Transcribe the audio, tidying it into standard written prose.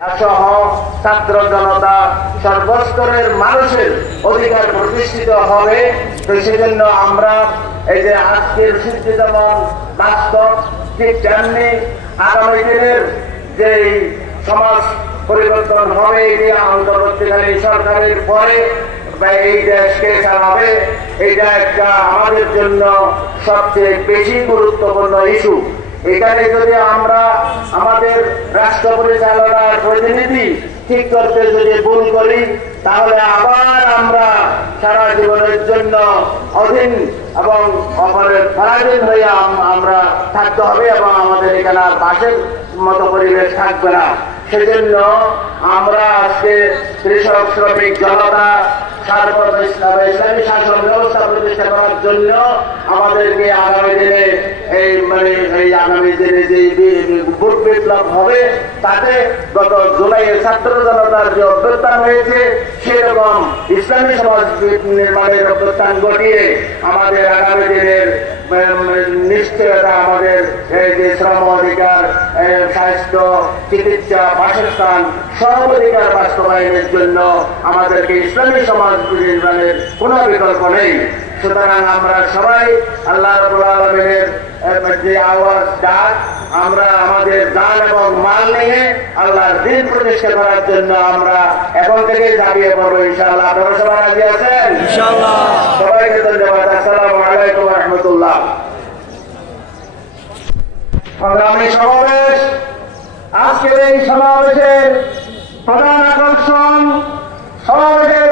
সহ ছাত্র জনতা সর্বস্তরের মানুষের অধিকার প্রতিষ্ঠিত হবে। তো সেজন্য আমরা এই যে আজকের সিদ্ধি যেমন বাস্তব, ঠিক তেমনি আগামী দিনের যে সমাজ পরিবর্তন হবে, এটি অন্তর্বর্তীকালীন সরকারের পরে এই দেশকে চালাবে, এটা একটা আমাদের জন্য সবচেয়ে বেশি গুরুত্বপূর্ণ ইস্যু। এখানে যদি আমরা আমাদের রাষ্ট্র পরিচালনার প্রতিনিধি ঠিক করতে যদি ভুল করি, তাহলে আবার আমরা সারা জীবনের জন্য অধীন এবং অপরের পরাধীন হয়ে আমরা থাকতে হবে এবং আমাদের এখানে আর বাসের মতো পরিবেশ থাকবে না। সেজন্য আমরা আজকে কৃষক শ্রমিক জনতা ইসলামী শাসন ব্যবস্থা প্রতিষ্ঠা করার জন্য আমাদেরকে আগামী দিনে এই আগামী দিনে যে ভোট বিপ্লব হবে, তাতে গত জুলাইয়ের ছাত্র জনতার যে অভ্যুত্থান হয়েছে, সেরকম ইসলামী সমাজ নির্মাণের অভ্যুত্থান ঘটিয়ে আমাদের আগামী দিনের নিশ্চয়তা, আমাদের এই যে শ্রম অধিকার, স্বাস্থ্য, চিকিৎসা, বাসস্থান সব অধিকার বাস্তবায়নের জন্য আমাদেরকে ইসলামী সমাজ নির্মাণের কোনো বিকল্প নেই। সুতরাং আমরা সবাই আল্লাহ রাব্বুল আলামিনের যে আওয়াজ ডাক, আমরা আমাদের জান এবং মাল নিয়ে আল্লাহর দ্বীন প্রতিষ্ঠা করার জন্য আমরা এখন থেকে ঝাঁপিয়ে পড়বো ইনশাআল্লাহ। আপনারা সবাই রাজি আছেন? ইনশাআল্লাহ। সবাইকে ধন্যবাদ। আসসালামু আলাইকুম ওয়া রাহমাতুল্লাহ। সংগ্রামী সমাবেশ, আজকের এই সমাবেশের প্রধান আকর্ষণ সমাবেশের